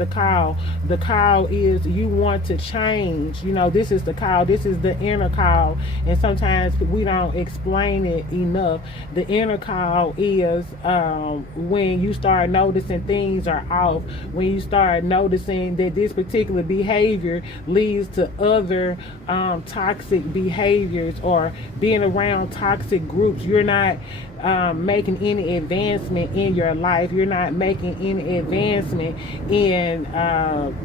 the call. The call is you want to change. You know, this is the call. This is the inner call. And sometimes we don't explain it enough. The inner call is when you start noticing things are off, when you start noticing that this particular behavior leads to other toxic behaviors, or being around toxic groups. You're not making any advancement in your life. You're not making any advancement in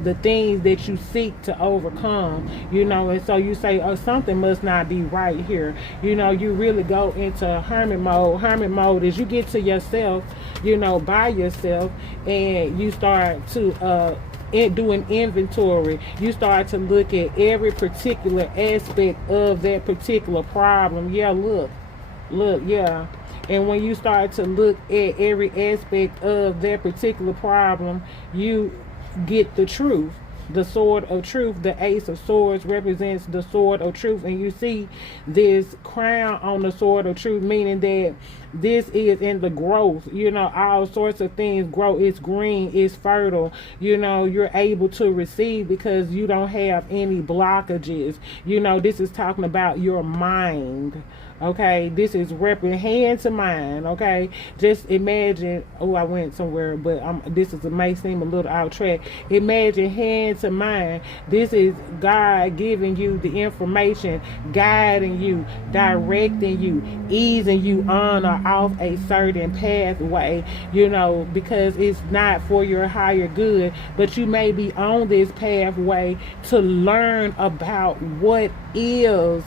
the things that you seek to overcome, you know. And so you say, oh, something must not be right here. You know, you really go into hermit mode. Hermit mode is you get to yourself, you know, by yourself, and you start to do an inventory. You start to look at every particular aspect of that particular problem. Yeah, look, yeah. And when you start to look at every aspect of that particular problem, you get the truth. The sword of truth. The ace of swords represents the sword of truth, and you see this crown on the sword of truth, meaning that this is in the growth. You know, all sorts of things grow. It's green, it's fertile. You know, you're able to receive because you don't have any blockages. You know, this is talking about your mind. Okay, this is hand to mind. Okay, just imagine. Oh, I went somewhere, but this may seem a little out track. Imagine hand to mind. This is God giving you the information, guiding you, directing you, easing you on or off a certain pathway. You know, because it's not for your higher good, but you may be on this pathway to learn about what is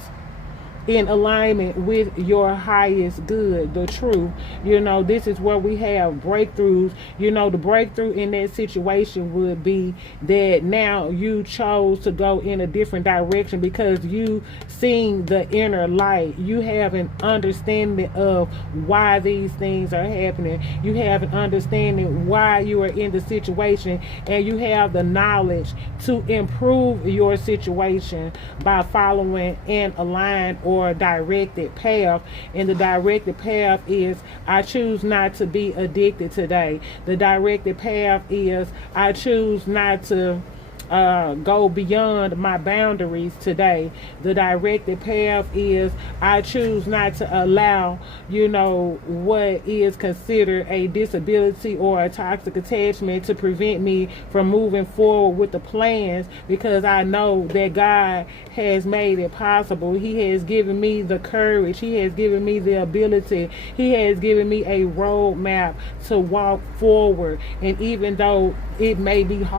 in alignment with your highest good, the truth. You know, this is where we have breakthroughs. You know, the breakthrough in that situation would be that now you chose to go in a different direction because you seen the inner light. You have an understanding of why these things are happening. You have an understanding why you are in the situation, and you have the knowledge to improve your situation by following an aligned or directed path. And the directed path is, I choose not to be addicted today. The directed path is, I choose not to go beyond my boundaries today. The directed path is, I choose not to allow, you know, what is considered a disability or a toxic attachment to prevent me from moving forward with the plans, because I know that God has made it possible. He has given me the courage. He has given me the ability. He has given me a roadmap to walk forward. And even though it may be hard,